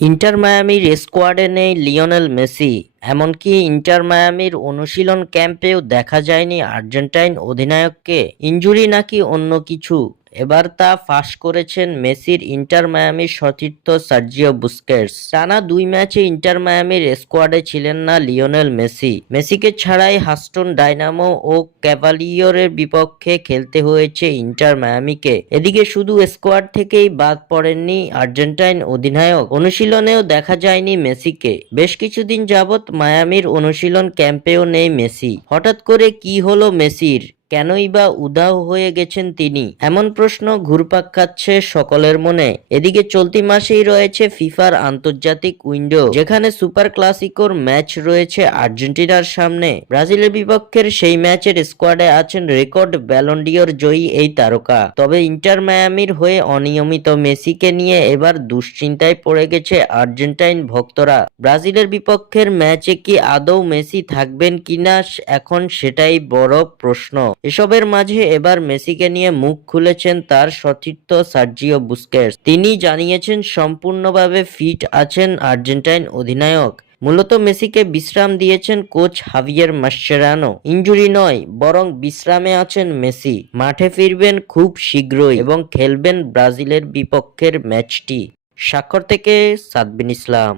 Inter মায়ামির স্কোয়াডে নেই লিওনেল মেসি, এমনকি ইন্টার মায়ামির অনুশীলন ক্যাম্পেও দেখা যায়নি আর্জেন্টাইন অধিনায়ককে। ইঞ্জুরি নাকি অন্য কিছু? এবার তা ফাঁস করেছেন মেসির ইন্টার মায়ামির সতীর্থ সার্জিও বুস্কেটস। টানা দুই ম্যাচে ইন্টার মায়ামির স্কোয়াডে ছিলেন না লিওনেল মেসি। মেসিকে ছাড়াই হাস্টন ডাইনামো ও ক্যাভালিয়রের বিপক্ষে খেলতে হয়েছে ইন্টার মায়ামিকে। এদিকে শুধু স্কোয়াড থেকেই বাদ পড়েননি আর্জেন্টাইন অধিনায়ক। অনুশীলনেও দেখা যায়নি মেসিকে। বেশ কিছুদিন যাবৎ মায়ামির অনুশীলন ক্যাম্পেও নেই মেসি। হঠাৎ করে কি হলো মেসির? কেনই বা উধাও হয়ে গেছেন তিনি? এমন প্রশ্ন ঘুরপাক খাচ্ছে সকলের মনে। এদিকে চলতি মাসেই রয়েছে ফিফার আন্তর্জাতিক উইন্ডো, যেখানে সুপার ক্লাসিকোর ম্যাচ রয়েছে আর্জেন্টিনার সামনে। ব্রাজিলের বিপক্ষের সেই ম্যাচের স্কোয়াডে আছেন রেকর্ড ব্যালন্ডিয়র জয়ী এই তারকা। তবে ইন্টার মায়ামির হয়ে অনিয়মিত মেসিকে নিয়ে এবার দুশ্চিন্তায় পড়ে গেছে আর্জেন্টাইন ভক্তরা। ব্রাজিলের বিপক্ষের ম্যাচে কি আদৌ মেসি থাকবেন কিনা, এখন সেটাই বড় প্রশ্ন। এসবের মাঝে এবার মেসিকে নিয়ে মুখ খুলেছেন তার সতীর্থ সার্জিও বুস্কেটস তিনি জানিয়েছেন, সম্পূর্ণভাবে ফিট আছেন আর্জেন্টাইন অধিনায়ক। মূলত মেসিকে বিশ্রাম দিয়েছেন কোচ হাভিয়ের মাসচেরানো ইঞ্জুরি নয়, বরং বিশ্রামে আছেন মেসি। মাঠে ফিরবেন খুব শীঘ্রই এবং খেলবেন ব্রাজিলের বিপক্ষের ম্যাচটি। স্বাক্ষর থেকে সাদবিন ইসলাম।